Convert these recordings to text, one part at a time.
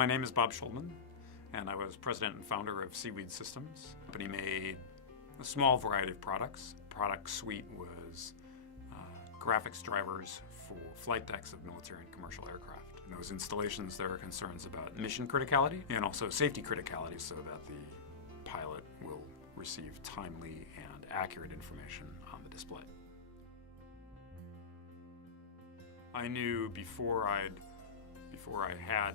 My name is Bob Schulman, and I was president and founder of Seaweed Systems. The company made a small variety of products. Product suite was graphics drivers for flight decks of military and commercial aircraft. In those installations, there are concerns about mission criticality and also safety criticality so that the pilot will receive timely and accurate information on the display. I knew before I had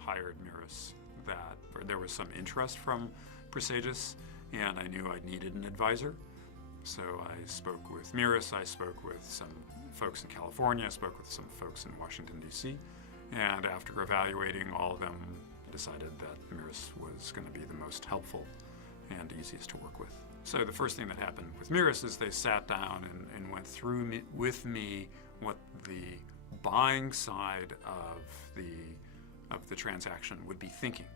hired Mirus that there was some interest from Presagis, and I knew I needed an advisor. So I spoke with Mirus, I spoke with some folks in California, I spoke with some folks in Washington, D.C., and after evaluating all of them, decided that Mirus was going to be the most helpful and easiest to work with. So the first thing that happened with Mirus is they sat down and went through with me what the buying side of the transaction would be thinking.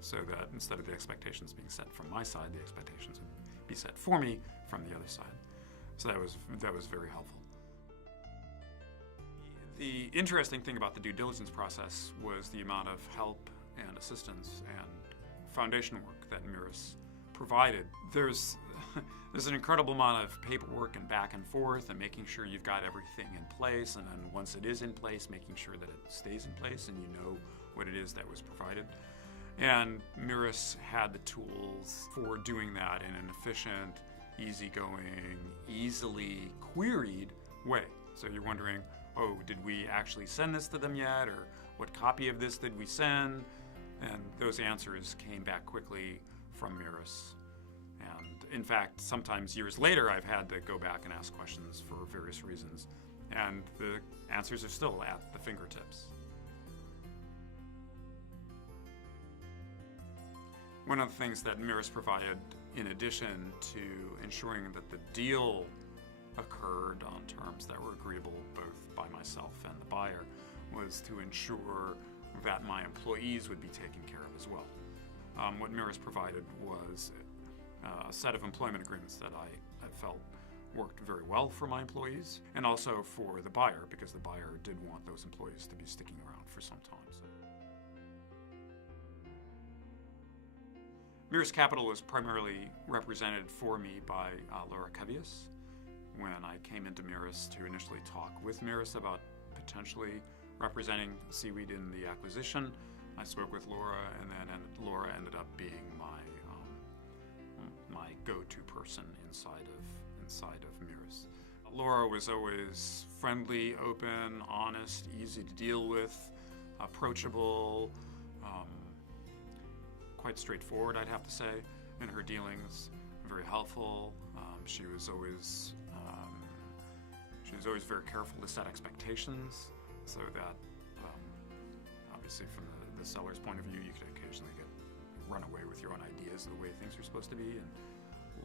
So that instead of the expectations being set from my side, the expectations would be set for me from the other side. So that was very helpful. The interesting thing about the due diligence process was the amount of help and assistance and foundation work that Mirus provided. There's an incredible amount of paperwork and back and forth and making sure you've got everything in place, and then once it is in place, making sure that it stays in place and you know what it is that was provided. And Mirus had the tools for doing that in an efficient, easygoing, easily queried way. So you're wondering, oh, did we actually send this to them yet? Or what copy of this did we send? And those answers came back quickly from Mirus. And in fact, sometimes years later, I've had to go back and ask questions for various reasons. And the answers are still at the fingertips. One of the things that Mirus provided, in addition to ensuring that the deal occurred on terms that were agreeable both by myself and the buyer, was to ensure that my employees would be taken care of as well. What Mirus provided was a set of employment agreements that I felt worked very well for my employees and also for the buyer, because the buyer did want those employees to be sticking around for some time. So. Mirus Capital was primarily represented for me by Laura Kevius. When I came into Mirus to initially talk with Mirus about potentially representing Seaweed in the acquisition, I spoke with Laura, and then Laura ended up being my go-to person inside of Mirus. Laura was always friendly, open, honest, easy to deal with, approachable, quite straightforward, I'd have to say, in her dealings. Very helpful. She was always very careful to set expectations, so that obviously from the seller's point of view, you could occasionally run away with your own ideas of the way things are supposed to be, and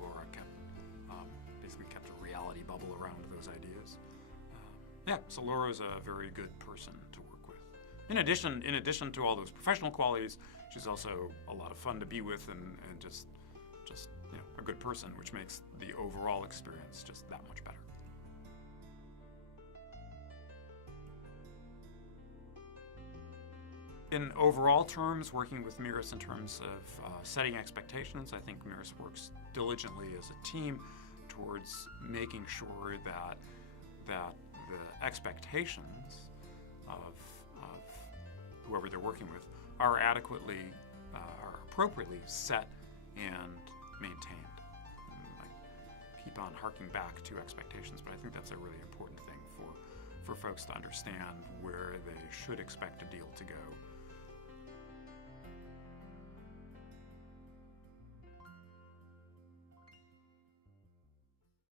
Laura basically kept a reality bubble around those ideas. So Laura is a very good person to work with. In addition to all those professional qualities, she's also a lot of fun to be with and just a good person, which makes the overall experience just that much better. In overall terms, working with Mirus in terms of setting expectations, I think Mirus works diligently as a team towards making sure that the expectations of whoever they're working with are appropriately set and maintained. I keep on harking back to expectations, but I think that's a really important thing for folks to understand where they should expect a deal to go